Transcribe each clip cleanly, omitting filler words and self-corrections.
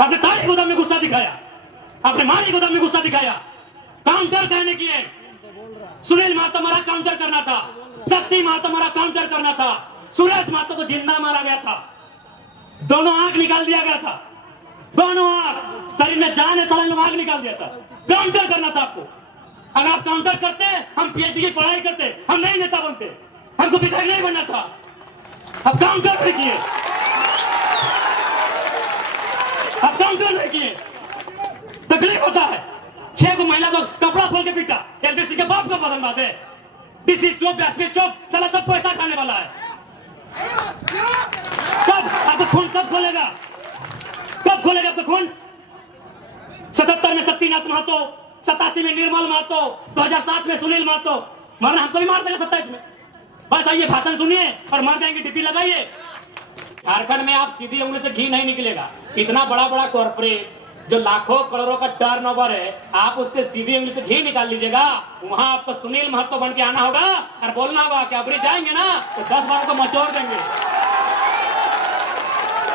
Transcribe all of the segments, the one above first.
अपने ताली गोदाम में गुस्सा दिखाया, अपने माली गोदाम में गुस्सा दिखाया। काउंटर कहने किए, सुनील महतो मारा काउंटर करना था, शक्ति महतो मारा काउंटर करना था, सुरेश महतो को जिंदा मारा गया था, दोनों आंख निकाल दिया गया था, दोनों आंख, शरीर में जान है, सड़ंग में आंख निकाल दिया था। काउंटर करना था आपको। अगर आप काउंटर करते, हम पीएचडी की पढ़ाई करते, हम नहीं नेता बनते, हमको विधायक नहीं बनना था। अब काउंटर नहीं किए, अब काउंटर नहीं किए, तकलीफ होता है। 6 को महिला को कपड़ा खोल के पीटा, एलबीसी के बाप को बदल बात है। डीसी चौक, एसपी चौक, साला सब पैसा खाने वाला है। कब आपको खून कब खोलेगा, कब खोलेगा आपका खून? 77 में शक्तिनाथ महतो, 87 में निर्मल महतो, 2007 में सुनील महतो। मरना हमको भी मार देगा 27 में। बस आइए भाषण सुनिए और मर जाएंगे, डीपी लगाइए। झारखंड में आप सीधी उंगली से घी नहीं निकलेगा। इतना बड़ा बड़ा कॉर्पोरेट जो लाखों करोड़ों का टर्नओवर है, आप उससे सीधी उंगली से घी निकाल लीजिएगा। वहां आपको सुनील महतो बन के आना होगा और बोलना होगा कि अबरी जाएंगे ना तो 10 बार को मचोड़ देंगे।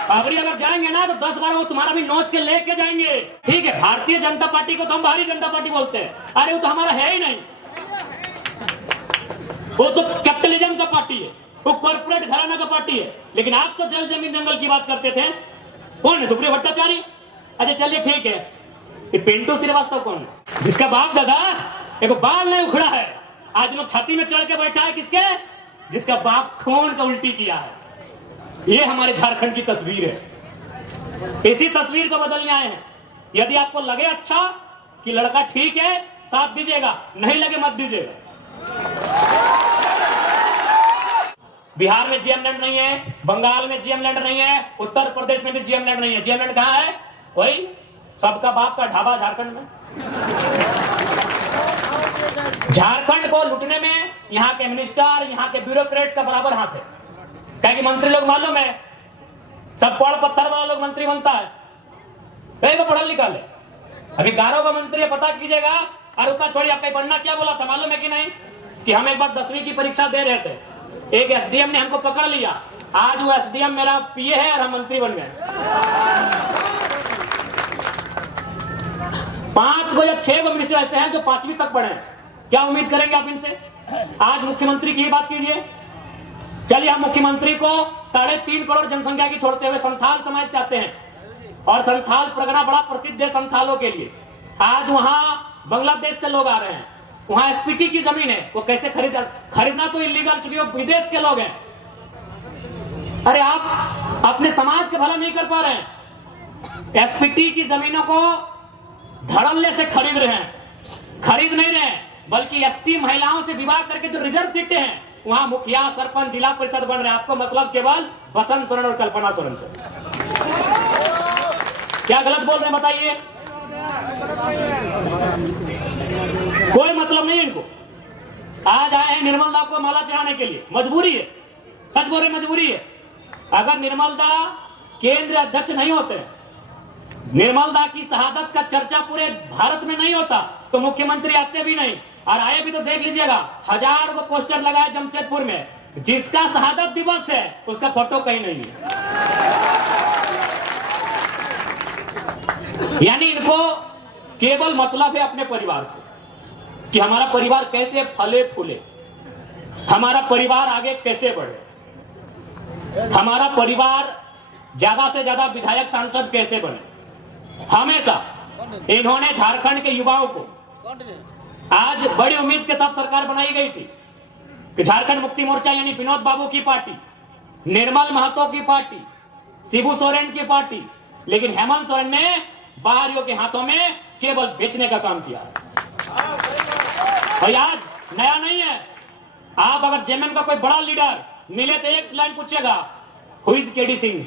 अबरी अगर जाएंगे ना तो 10 बार वो तुम्हारा भी नोच के लेके जाएंगे। ठीक है, भारतीय जनता पार्टी को तो हम भारतीय जनता पार्टी बोलते हैं, अरे वो तो हमारा है ही नहीं। वो तो कैपिटलिज्म का पार्टी है, वो कॉर्पोरेट घराना का पार्टी है। लेकिन आप तो जल जमीन जंगल की बात करते थे। कौन है? सुप्रिया भट्टाचार्य। अच्छा चलिए ठीक है, ये पिंटू श्रीवास्तव कौन है? जिसका बाप दादा एक बाल नहीं उखड़ा है, आज लोग छाती में चढ़ के बैठा है। किसके? जिसका बाप खून का उल्टी किया है। ये हमारे झारखंड की तस्वीर है। इसी तस्वीर को बदलने आए हैं। यदि आपको लगे अच्छा कि लड़का ठीक है, साथ दीजिएगा, नहीं लगे मत दीजिएगा। बिहार में जीएम लैंड नहीं है, बंगाल में जीएम लैंड नहीं है, उत्तर प्रदेश में भी जीएम लैंड नहीं है। जीएम लैंड कहां है? वही सबका बाप का ढाबा झारखंड में। झारखंड को लूटने में यहाँ के मिनिस्टर, यहाँ के ब्यूरोक्रेट्स का बराबर हाथ है। क्या कि मंत्री लोग मालूम है, सब पढ़ पत्थर वाला लोग मंत्री बनता है, कहीं को पढ़ा लिखा है। अभी गारो का मंत्री है, पता कीजिएगा। और उतना छोड़ी, आपका पढ़ना क्या बोला था मालूम है कि नहीं? कि हम एक बार 10वीं की परीक्षा दे रहे थे, एक एसडीएम ने हमको पकड़ लिया। आज वो एसडीएम मेरा पीए है और हम मंत्री बन गए। 5 को या 6 को मिनिस्टर ऐसे हैं जो 5वीं तक पढ़े। क्या उम्मीद करेंगे आप इनसे? आज मुख्यमंत्री की बात कीजिए। चलिए, हम मुख्यमंत्री को 3.5 करोड़ जनसंख्या की छोड़ते हुए संथाल समाज से आते हैं, और संथाल परगना बड़ा प्रसिद्ध है संथालों के लिए। आज वहां बांग्लादेश से लोग आ रहे हैं, वहां एसपीटी की जमीन है, वो कैसे खरीदना तो इलीगल, चूंकि वो विदेश के लोग हैं। अरे आप अपने समाज का भला नहीं कर पा रहे हैं, एसपीटी की जमीनों को धड़ल्ले से खरीद रहे हैं। खरीद नहीं रहे, बल्कि एसटी महिलाओं से विवाह करके जो रिजर्व सीटें हैं, वहां मुखिया, सरपंच, जिला परिषद बन रहे हैं। आपको मतलब केवल बसंत सोरेन और कल्पना सोरेन से। क्या गलत बोल रहे हैं बताइए? कोई मतलब नहीं है इनको। आज आए हैं निर्मल दा को माला चढ़ाने के लिए, मजबूरी है, सच बोल रहे मजबूरी है। अगर निर्मल दा केंद्रीय अध्यक्ष नहीं होते, निर्मल दा की शहादत का चर्चा पूरे भारत में नहीं होता, तो मुख्यमंत्री आते भी नहीं। और आए भी तो देख लीजिएगा, 1000 को पोस्टर लगाए जमशेदपुर में, जिसका शहादत दिवस है उसका फोटो कहीं नहीं है। यानी इनको केवल मतलब है अपने परिवार से, कि हमारा परिवार कैसे फले फूले, हमारा परिवार आगे कैसे बढ़े, हमारा परिवार ज्यादा से ज्यादा विधायक सांसद कैसे बने। हमेशा इन्होंने झारखंड के युवाओं को, आज बड़ी उम्मीद के साथ सरकार बनाई गई थी कि झारखंड मुक्ति मोर्चा यानी विनोद बाबू की पार्टी, निर्मल महतो की पार्टी, शिबू सोरेन की पार्टी, लेकिन हेमंत सोरेन ने बाहरियों के हाथों में केवल बेचने का काम किया है। और आज नया नहीं है। आप अगर जेएमएम का कोई बड़ा लीडर मिले तो एक लाइन पूछेगा, हु इज केडी सिंह।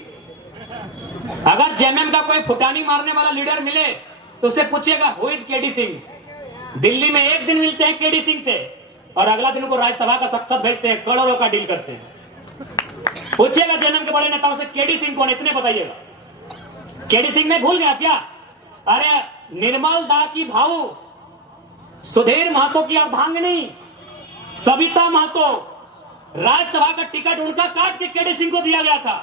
अगर जेएमएम का कोई फुटानी मारने वाला लीडर मिले तो उससे पूछिएगा, who is KD Singh. Delhi में एक दिन मिलते हैं केडी सिंह से और अगला दिन उनको राज्यसभा का सांसद भेजते हैं, करोड़ों का डील करते हैं। पूछिएगा जेएमएम के बड़े नेताओं से, केडी सिंह कौन, इतने बताइएगा। केडी सिंह ने भूल गया क्या? अरे निर्मल दा की भाऊ, सुधीर महतो की अर्धांगिनी सविता महतो, राज्यसभा का टिकट उनका काट के केडी सिंह को दिया गया था।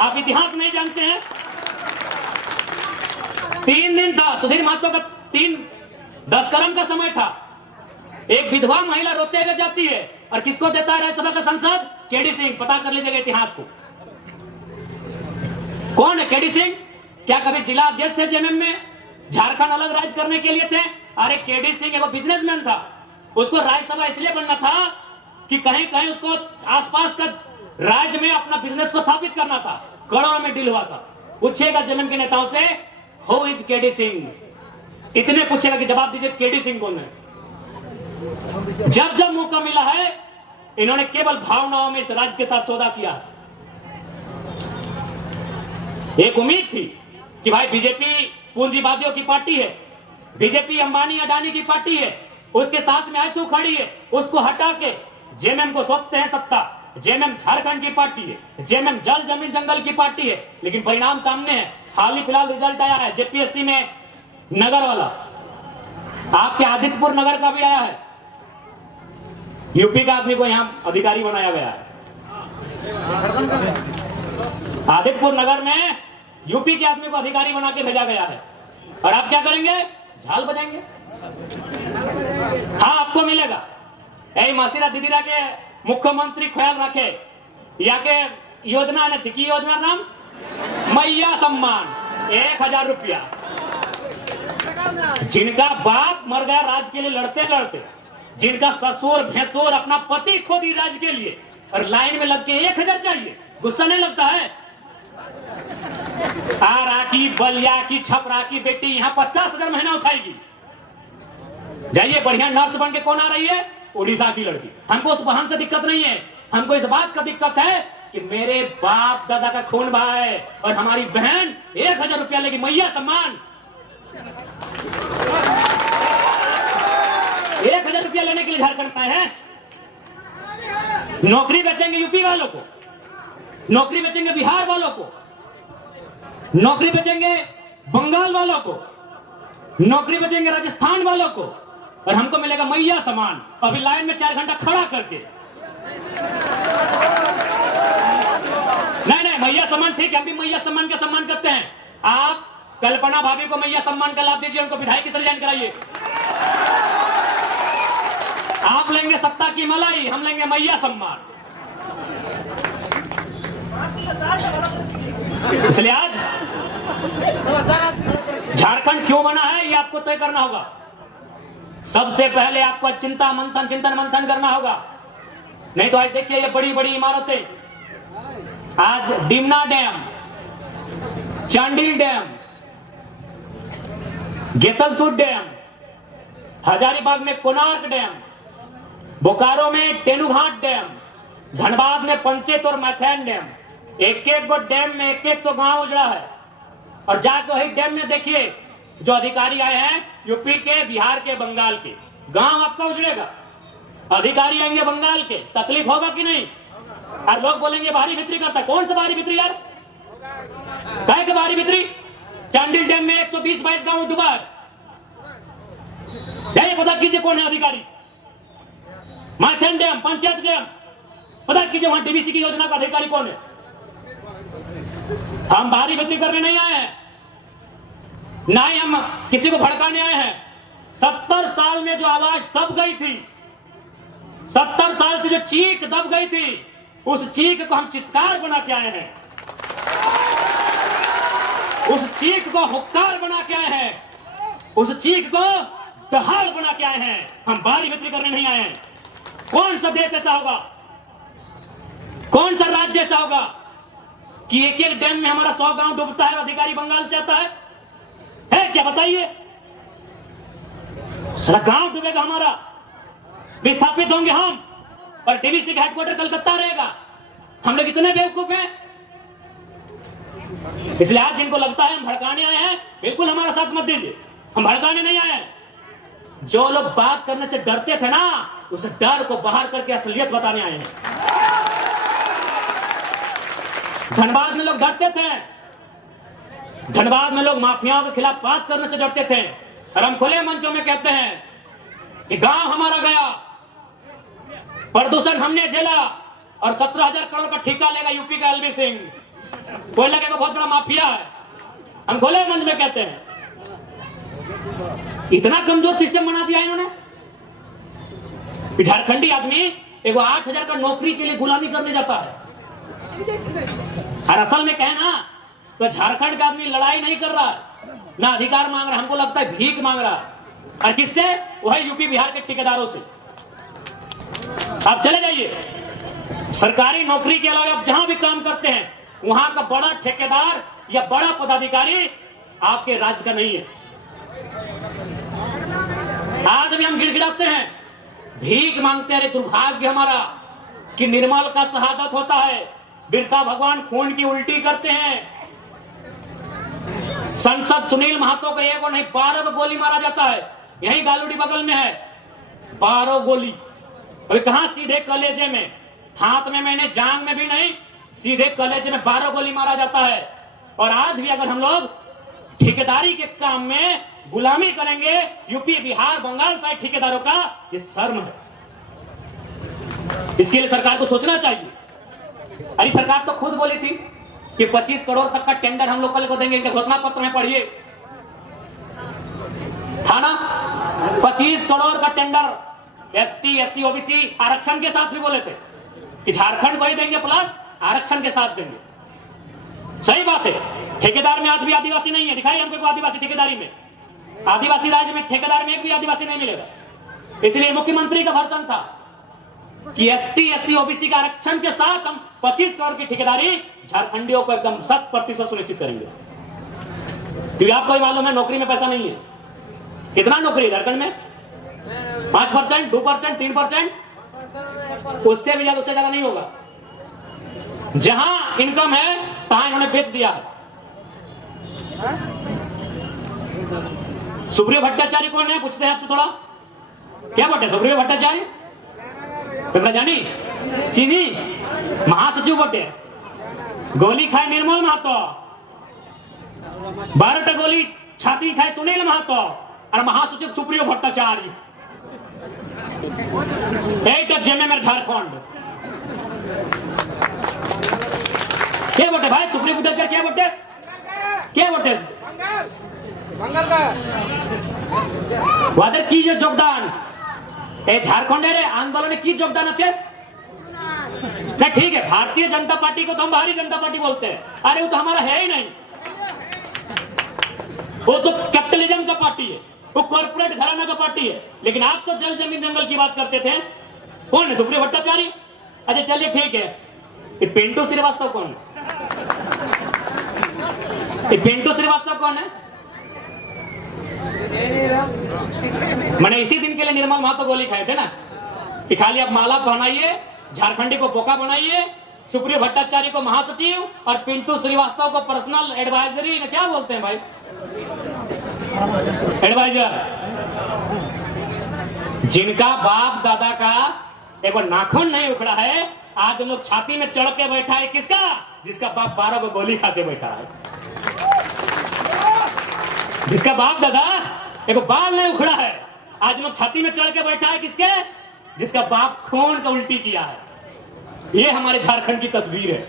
आप इतिहास नहीं जानते हैं? 3 दिन था सुधीर महतो का 10 कलम का समय था। एक विधवा महिला रोते हुए जाती है और किसको देता है राज्यसभा का सांसद? केडी सिंह। पता कर लीजिएगा इतिहास को, कौन है केडी सिंह? क्या कभी जिला अध्यक्ष थे जेएमएम में? झारखंड अलग राज्य करने के लिए थे? अरे केडी सिंह एक बिजनेसमैन था, उसको राज्यसभा इसलिए बनना था कि कहीं कहीं उसको आसपास का राज्य में अपना बिजनेस को स्थापित करना था। करोड़ों में डील हुआ था। पूछेगा जेएमएम के नेताओं से, हु इज केडी सिंह? इतने पूछेगा कि जवाब दीजिए केडी सिंह कौन है। जब जब मौका मिला है इन्होंने केवल भावनाओं में इस राज्य के साथ सौदा किया। एक उम्मीद थी कि भाई बीजेपी पूंजीवादियों की पार्टी है, बीजेपी अंबानी अडानी की पार्टी है, उसके साथ में आंसू खड़ी है, उसको हटा के जेएमएम को सौंपते हैं सत्ता। जेएमएम झारखंड की पार्टी है, जेएमएम जल जमीन जंगल की पार्टी है, लेकिन परिणाम सामने है। हाल ही फिलहाल रिजल्ट आया है जेपीएससी में, नगर वाला, आपके आदित्यपुर नगर का भी आया है। यूपी का आदमी को यहां अधिकारी बनाया गया है। आदित्यपुर नगर में यूपी के आदमी को अधिकारी बना के भेजा गया है। और आप क्या करेंगे? झाल बजाएंगे। हाँ, आपको मिलेगा। ऐ मासीरा दीदीरा के मुख्यमंत्री ख्याल रखे, या के योजना है की योजना नाम मैया सम्मान 1000 रुपया। जिनका बाप मर गया राज्य के लिए लड़ते लड़ते, जिनका ससुर भैंसुर अपना पति खो दी राज्य के लिए, और लाइन में लग के 1000 चाहिए, गुस्सा नहीं लगता है? आरा की, बलिया की, छपरा की बेटी यहाँ 50,000 महीना उठाएगी। जाइए, बढ़िया नर्स बन के कौन आ रही है? उड़ीसा की लड़की। हमसे दिक्कत नहीं है, हमको इस बात का दिक्कत है कि मेरे बाप दादा का खून बहा है और हमारी बहन 1000 रुपया लेगी, मैया सम्मान। 1000 रुपया लेने के लिए झारखंड में है। नौकरी बेचेंगे यूपी वालों को, नौकरी बेचेंगे बिहार वालों को, नौकरी बेचेंगे बंगाल वालों को, नौकरी बेचेंगे राजस्थान वालों को, और हमको मिलेगा मैया सम्मान। अभी लाइन में 4 घंटा खड़ा करके। नहीं, मैया सम्मान ठीक है, हम भी मैया सम्मान का सम्मान करते हैं। आप कल्पना भाभी को मैया सम्मान का लाभ दीजिए, उनको विधायक से रिजाइन कराइए। आप लेंगे सत्ता की मलाई, हम लेंगे मैया सम्मान। इसलिए आज झारखंड क्यों बना है ये आपको तय करना होगा। सबसे पहले आपको चिंतन मंथन करना होगा। नहीं तो आज देखिए ये बड़ी बड़ी इमारतें, आज Dimna dam, Chandil dam, Getalsud dam, Hazaribagh में कोणार्क डैम, बोकारो में तेनुघाट डैम, धनबाद में पंचेत और मैथैन डैम, एक एक गो डैम में 100 गांव उजड़ा है। और जाके वही डैम में देखिए जो अधिकारी आए हैं यूपी के, बिहार के, बंगाल के, गांव आपका उजड़ेगा। अधिकारी आएंगे बंगाल के, तकलीफ होगा कि नहीं? और लोग बोलेंगे बाहरी बिक्री करता है। कौन सा बाहरी बिक्री यार? काहे के बाहरी बिक्री? चांडिल डैम में 120-22 गांव डूबा है। जाइए पता कीजिए कौन है अधिकारी। मैथैन डैम, पंचायत डैम, पता कीजिए वहां डीवीसी की योजना का अधिकारी कौन है। हम बाहरी बिक्री करने नहीं आए हैं, ना ही हम किसी को भड़काने आए हैं। 70 साल में जो आवाज दब गई थी, 70 साल से जो चीख दब गई थी, उस चीख को हम चित्कार बना के आए हैं, उस चीख को हुक्कार बना के आए हैं, उस चीख को दहाड़ बना के आए हैं। हम बाहरी बिक्री करने नहीं आए हैं। कौन सा देश ऐसा होगा, कौन सा राज्य ऐसा होगा कि एक एक डैम में हमारा 100 गांव डूबता है, अधिकारी बंगाल से आता है क्या? बताइए, सारा गांव डूबेगा हमारा, विस्थापित होंगे हम, और डीवीसी का हेडक्वार्टर कलकत्ता रहेगा। हम लोग इतने बेवकूफ हैं। इसलिए आज जिनको लगता है हम भड़काने आए हैं, बिल्कुल हमारा साथ मत दीजिए, हम भड़काने नहीं आए हैं। जो लोग बात करने से डरते थे ना, उस डर को बाहर करके असलियत बताने आए हैं। धनबाद में लोग डरते थे, धनबाद में लोग माफियाओं के खिलाफ बात करने से डरते थे, और हम खुले मंचों में कहते हैं कि गांव हमारा गया, प्रदूषण हमने झेला, और 17,000 करोड़ का ठेका लेगा यूपी का LV सिंह, कोई लगेगा बहुत बड़ा माफिया है। हम खुले मंच में कहते हैं इतना कमजोर सिस्टम बना दिया इन्होंने। झारखंडी आदमी एक 8,000 का नौकरी के लिए गुलामी करने जाता है। और असल में कहना तो झारखंड का आदमी लड़ाई नहीं कर रहा, ना अधिकार मांग रहा, हमको लगता है भीख मांग रहा। और किससे? वही यूपी बिहार के ठेकेदारों से। आप चले जाइए सरकारी नौकरी के अलावा आप जहां भी काम करते हैं, वहां का बड़ा ठेकेदार या बड़ा पदाधिकारी आपके राज्य का नहीं है। आज भी हम गिड़गिड़ाते हैं, भीख मांगते हैं। दुर्भाग्य हमारा कि निर्मल का शहादत होता है, बिरसा भगवान खून की उल्टी करते हैं। संसद सुनील महतो को एक नहीं 12 को गोली मारा जाता है। यही गालूडी बगल में है, 12 गोली। अभी कहां? सीधे कलेजे में, हाथ में मैंने, जांग में भी नहीं, सीधे कलेजे में 12 गोली मारा जाता है। और आज भी अगर हम लोग ठेकेदारी के काम में गुलामी करेंगे यूपी बिहार बंगाल साइड ठेकेदारों का, ये शर्म है। इसके लिए सरकार को सोचना चाहिए। अरे सरकार तो खुद बोली थी कि 25 करोड़ तक का टेंडर हम लोग कल को देंगे। इनके घोषणा पत्र में पढ़िए, था ना 25 करोड़ का टेंडर एसटी एससी ओबीसी आरक्षण के साथ भी बोले थे कि झारखंड को ही देंगे प्लस आरक्षण के साथ देंगे। सही बात है, ठेकेदार में आज भी आदिवासी नहीं है। दिखाई हमको आदिवासी ठेकेदारी में, आदिवासी राज्य में ठेकेदार में एक भी आदिवासी नहीं मिलेगा। इसलिए मुख्यमंत्री का भाषण था कि एसटी एससी ओबीसी का आरक्षण के साथ हम 25 करोड़ की ठेकेदारी झारखंडियों को एकदम 100% सुनिश्चित करेंगे। क्योंकि आपको ही मालूम है नौकरी में पैसा नहीं है। कितना नौकरी है झारखंड में? 5%, 2%, 3%, उससे भी ज्यादा, उससे ज्यादा नहीं होगा। जहां इनकम है तहां इन्होंने बेच दिया है। सुप्रियो भट्टाचार्य कौन है? पूछते हैं आपसे थोड़ा, क्या बोलते? सुप्रियो भट्टाचार्य तुम्हारा जानी चीनी महासचिव बोटे, गोली खाए निर्मल महतो, 12 गोली छाती खाए सुनील महतो, और महासचिव सुप्रियो भट्टाचार्य। मेरे झारखंड क्या बोलते भाई? सुप्रियो भट्टाचार्य क्या बोलते? क्या बोलते? वादर की योगदान झारखंड आंदोलन की योगदान अच्छे नहीं, ठीक है। भारतीय जनता पार्टी को तो हम भारतीय जनता पार्टी बोलते हैं। अरे वो तो हमारा है ही नहीं, वो तो कैपिटलिज्म का पार्टी है, वो कॉर्पोरेट घराना का पार्टी है। लेकिन आप तो जल जमीन जंगल की बात करते थे। कौन है? सुप्रियो भट्टाचार्य। अच्छा चलिए ठीक है, ये पिंटू श्रीवास्तव कौन है? ये पिंटू श्रीवास्तव कौन है? मैंने इसी दिन के लिए निर्मल महतो गोली खाए थे ना कि खाली आप माला पहनाइए, झारखंडी को बोका बनाइए, सुप्रियो भट्टाचार्य को महासचिव और पिंटू श्रीवास्तव को पर्सनल एडवाइजरी, क्या बोलते हैं भाई, एडवाइजर। जिनका बाप दादा का एक नाखून नहीं उखड़ा है, आज हम लोग छाती में चढ़ के बैठा है। किसका? जिसका बाप 12 को गोली खा के बैठा है, जिसका बाप दादा एक बाल नहीं उखड़ा है, आज लोग छाती में चढ़ के बैठा है। किसके? जिसका बाप खून का उल्टी किया है। ये हमारे झारखंड की तस्वीर है।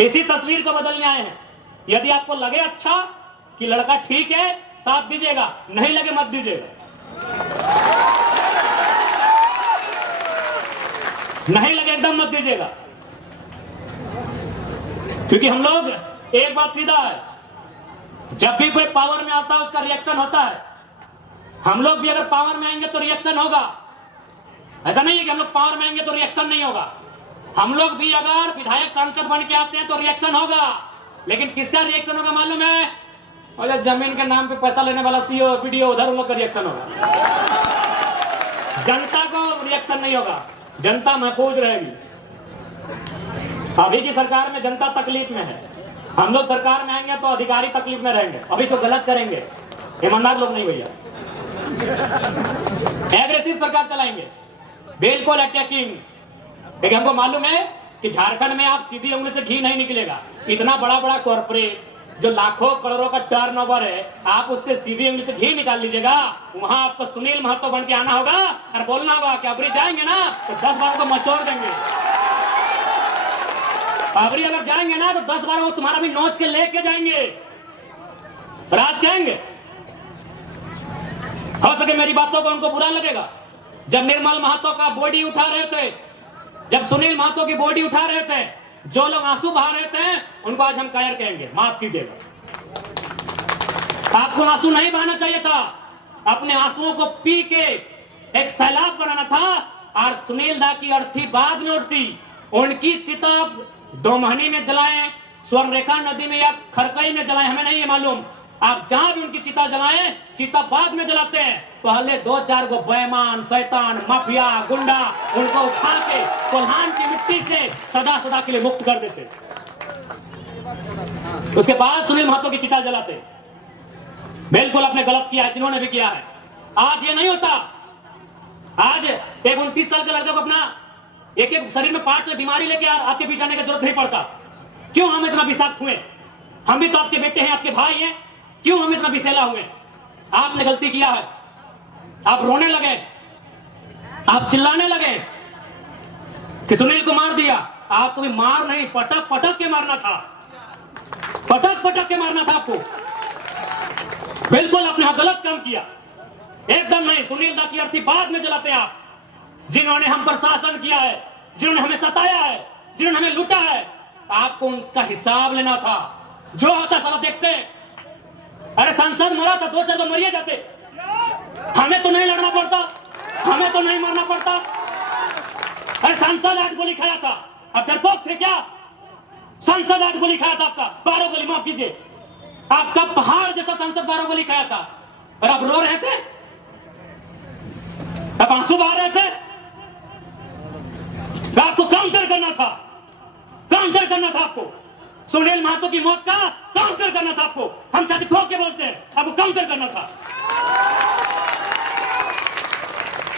इसी तस्वीर को बदलने आए हैं। यदि आपको लगे अच्छा कि लड़का ठीक है, साथ दीजिएगा, नहीं लगे मत दीजिएगा। नहीं लगे एकदम मत दीजिएगा। क्योंकि हम लोग, एक बात सीधा है, जब भी कोई पावर में आता है उसका रिएक्शन होता है। हम लोग भी अगर पावर में आएंगे तो रिएक्शन होगा। ऐसा नहीं है कि हम लोग पावर में आएंगे तो रिएक्शन नहीं होगा। हम लोग भी अगर विधायक सांसद बन के आते हैं तो रिएक्शन होगा। लेकिन किसका रिएक्शन होगा मालूम है? और जमीन के नाम पे पैसा लेने वाला सीओ वीडियो, उधर उन लोग का रिएक्शन होगा। जनता को रिएक्शन नहीं होगा, जनता महफूज रहेगी। अभी की सरकार में जनता तकलीफ में है। हम लोग सरकार में आएंगे तो अधिकारी तकलीफ में रहेंगे। अभी तो गलत करेंगे, ईमानदार लोग नहीं भैया। एग्रेसिव सरकार चलाएंगे, बिल्कुल अटैकिंग। लेकिन हमको मालूम है कि झारखंड में आप सीधी उंगली से घी नहीं निकलेगा। इतना बड़ा बड़ा कॉर्पोरेट जो लाखों करोड़ों का टर्नओवर है, आप उससे सीधी उंगली से घी निकाल लीजिएगा। वहां आपको सुनील महतो बन के आना होगा और बोलना होगा कि अबरी जाएंगे ना तो 10 बार को मचोड़ देंगे। अबरी अगर जाएंगे ना तो 10 बार वो तुम्हारा भी नोच के लेके जाएंगे। राज कहेंगे हो सके मेरी बातों को उनको बुरा लगेगा। जब निर्मल महतो का बॉडी उठा रहे थे, जब सुनील महतो की बॉडी उठा रहे थे, जो लोग आंसू बहा रहे थे उनको आज हम कायर कहेंगे, माफ कीजिएगा। आपको आंसू नहीं बहाना चाहिए था, अपने आंसुओं को पी के एक सैलाब बनाना था। और सुनील दा की अर्थी बाद में उठती, उनकी चिता 2 महीने में जलाएं, स्वर्णरेखा नदी में या खरकई में जलाएं, हमें नहीं है मालूम। आप जहां भी उनकी चिता जलाएं, चिता बाद में जलाते हैं, पहले 2-4 गो बेईमान, शैतान, माफिया, गुंडा उनको उठा के कोल्हान की मिट्टी से सदा सदा के लिए मुक्त कर देते। उसके बाद सुनील महतो की चिता जलाते। बिल्कुल आपने गलत किया है, जिन्होंने भी किया है। आज ये नहीं होता। आज एक 29 साल के लड़का को अपना एक शरीर में पार्ट से बीमारी लेके आपके बीच आने की जरूरत नहीं पड़ता। क्यों हम इतना विषाक्त हुए? हम भी तो आपके बेटे हैं, आपके भाई हैं, क्यों हम इतना विषैला हुए? आपने गलती किया है, आप रोने लगे, आप चिल्लाने लगे कि सुनील को मार दिया। आपको भी मार नहीं, पटक पटक के मारना था, पटक पटक के मारना था आपको। बिल्कुल आपने गलत काम किया, एकदम नहीं। सुनील दा की अर्थी बाद में जलाते आप, जिन्होंने हम पर शासन किया है, जिन्होंने हमें सताया है, जिन्होंने हमें लूटा है, आपको उनका हिसाब लेना था। जो होता सारा देखते। अरे सांसद मरा था, 2 साल तो मरिए जाते, हमें तो नहीं लड़ना पड़ता, हमें तो नहीं मरना पड़ता। अरे सांसद 8 गोली खाया था, अब डरपोक थे क्या? सांसद 8 गोली खाया था, आपका 12 गोली, माफ कीजिए, आपका पहाड़ जैसा सांसद 12 गोली खाया था, और आप रो रहे थे, अब आंसू बहा रहे थे। आपको काउंटर करना था, काउंटर करना था आपको। सुनील महतो की मौत का काउंटर करना था आपको। हम छाती ठोक के बोलते हैं, आपको काउंटर करना था।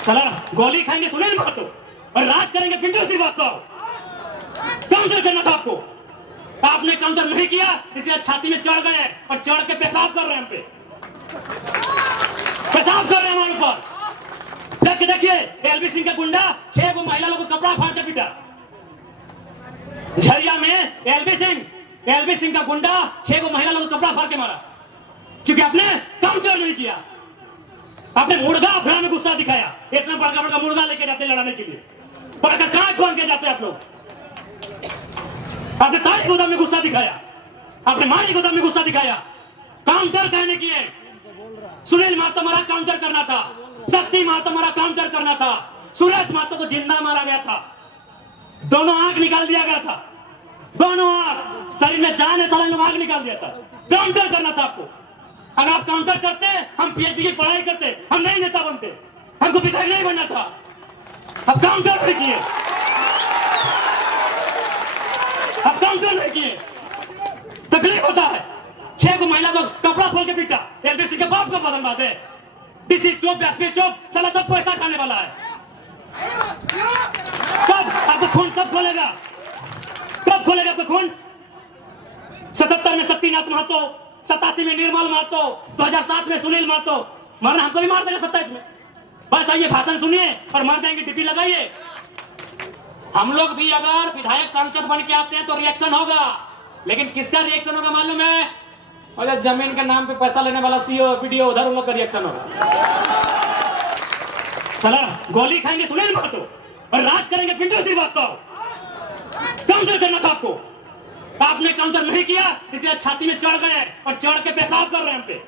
चला गोली खाएंगे सुनील महतो और राज करेंगे पिंटू श्रीवास्तव, काउंटर करना था आपको। आपने काउंटर नहीं किया, इसलिए छाती में चढ़ गए और चढ़ के पेशाब कर रहे हैं, हम पे पेशाब कर रहे हैं हमारे ऊपर। जाके देखिए, एलबी सिंह का गुंडा 6 गो महिला लोगों को कपड़ा फाड़ के पीटा। झरिया में एलबी सिंह का गुंडा 6 गो महिला लोगों को कपड़ा फाड़ के मारा, क्योंकि आपने काउंटर नहीं किया। आपने मुर्गा अफरा में गुस्सा दिखाया, इतना बड़का बड़का मुर्गा लेके जाते लड़ाने के लिए, बड़का कांच खोल के जाते आप लोग। आपने तारी गोदाम में गुस्सा दिखाया, आपने मारी गोदाम में गुस्सा दिखाया। काउंटर कहने किए। सुनील महतो हमारा काउंटर करना था, शक्ति महतो हमारा काउंटर करना था, सुरेश महतो को जिंदा मारा गया था, दोनों आंख निकाल दिया गया था, दोनों आंख, शरीर में जान है, साला आंख निकाल दिया था। काउंटर करना था आपको। अगर आप काउंटर करते, हम पीएचडी की पढ़ाई करते, हम नहीं नेता बनते, हमको विधायक नहीं बनना था। अब काउंटर नहीं किए, अब काउंटर नहीं किए, तकलीफ होता है। 6 को महिला को कपड़ा खोल के पीटा, एलबीसी के बाप का बदन बात है। डीसी चौक, एसपी चौक, साला सब पैसा खाने वाला है। कब आपका खून कब खोलेगा? कब खोलेगा आपका खून? 77 में शक्तिनाथ महतो, 87 में निर्मल महतो, 2007 में सुनील महतो। मरना हमको भी मार देगा 27 में। बस आइए, भाषण सुनिए और मर जाएंगे, डीपी लगाइए। हम लोग भी अगर विधायक सांसद बन के आते हैं तो रिएक्शन होगा, लेकिन किसका रिएक्शन होगा मालूम है? और जमीन के नाम पे पैसा लेने वाला सीओ वीडियो, उधर उन लोग का रिएक्शन होगा। चला गोली खाएंगे सुनील महतो और राज करेंगे पिंटू श्रीवास्तव, काउंटर करना था आपको। आपने काउंटर नहीं किया, इसलिए छाती में चढ़ गए और चढ़ के पेशाब कर रहे हैं हम पे।